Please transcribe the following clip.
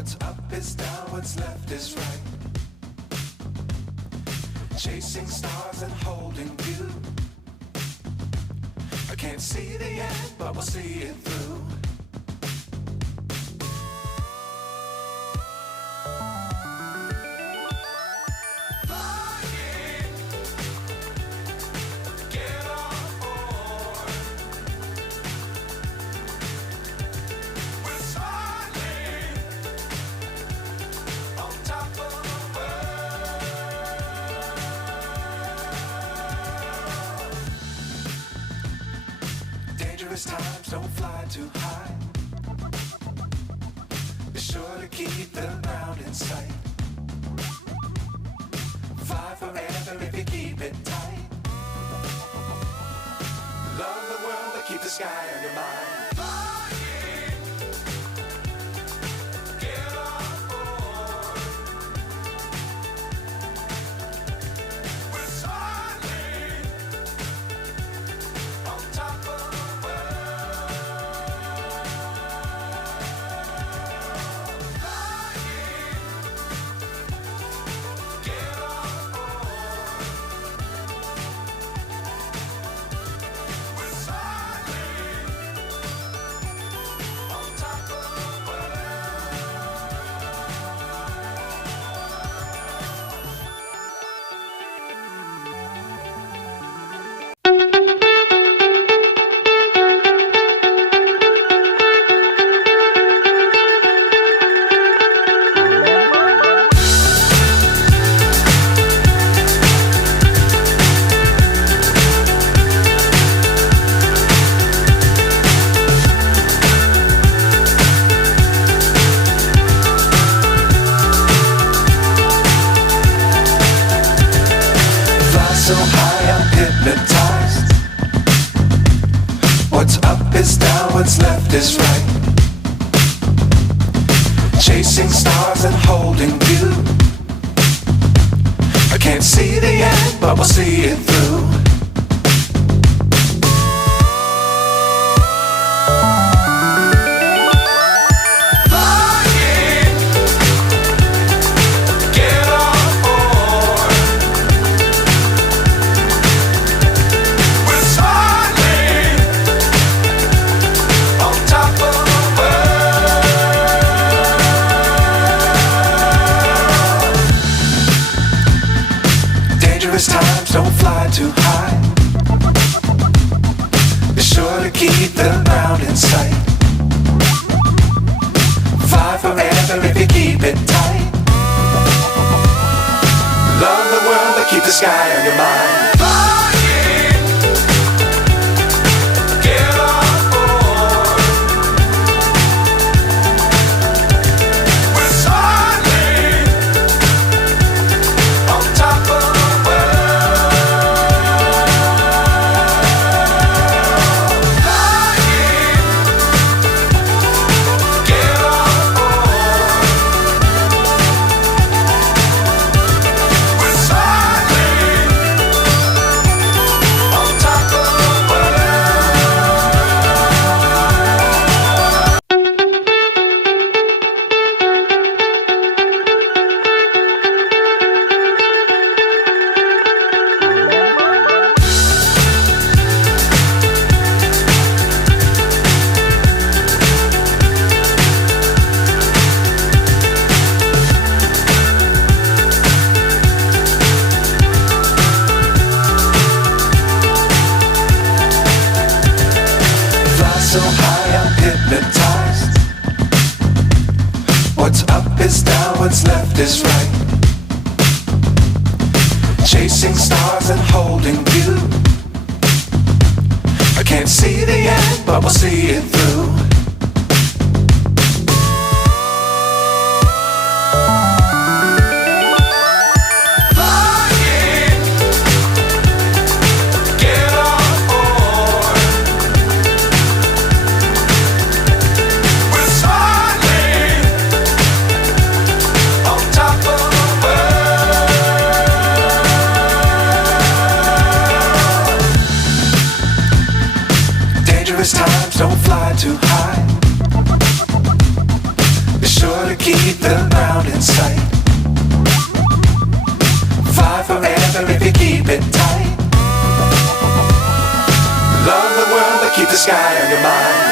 What's up is down, what's left is right. Chasing stars and holding you. I can't see the end, but we'll see it through. Dangerous times, don't fly too high. Be sure to keep the ground in sight. Fly forever if you keep it tight. Love the world, but keep the sky on your mind. So high, I'm hypnotized. What's up is down, what's left is right. Chasing stars and holding you. I can't see the end, but we'll see it through. Times don't fly too high. Be sure to keep the ground in sight. Fly forever if you keep it tight. Love the world, but keep the sky on your mind. So high, I'm hypnotized. What's up is down, what's left is right. Chasing stars and holding you. I can't see the end, but we'll see it through. Dangerous times, don't fly too high. keep the ground in sight. Fly forever if you keep it tight. Love the world but keep the sky on your mind.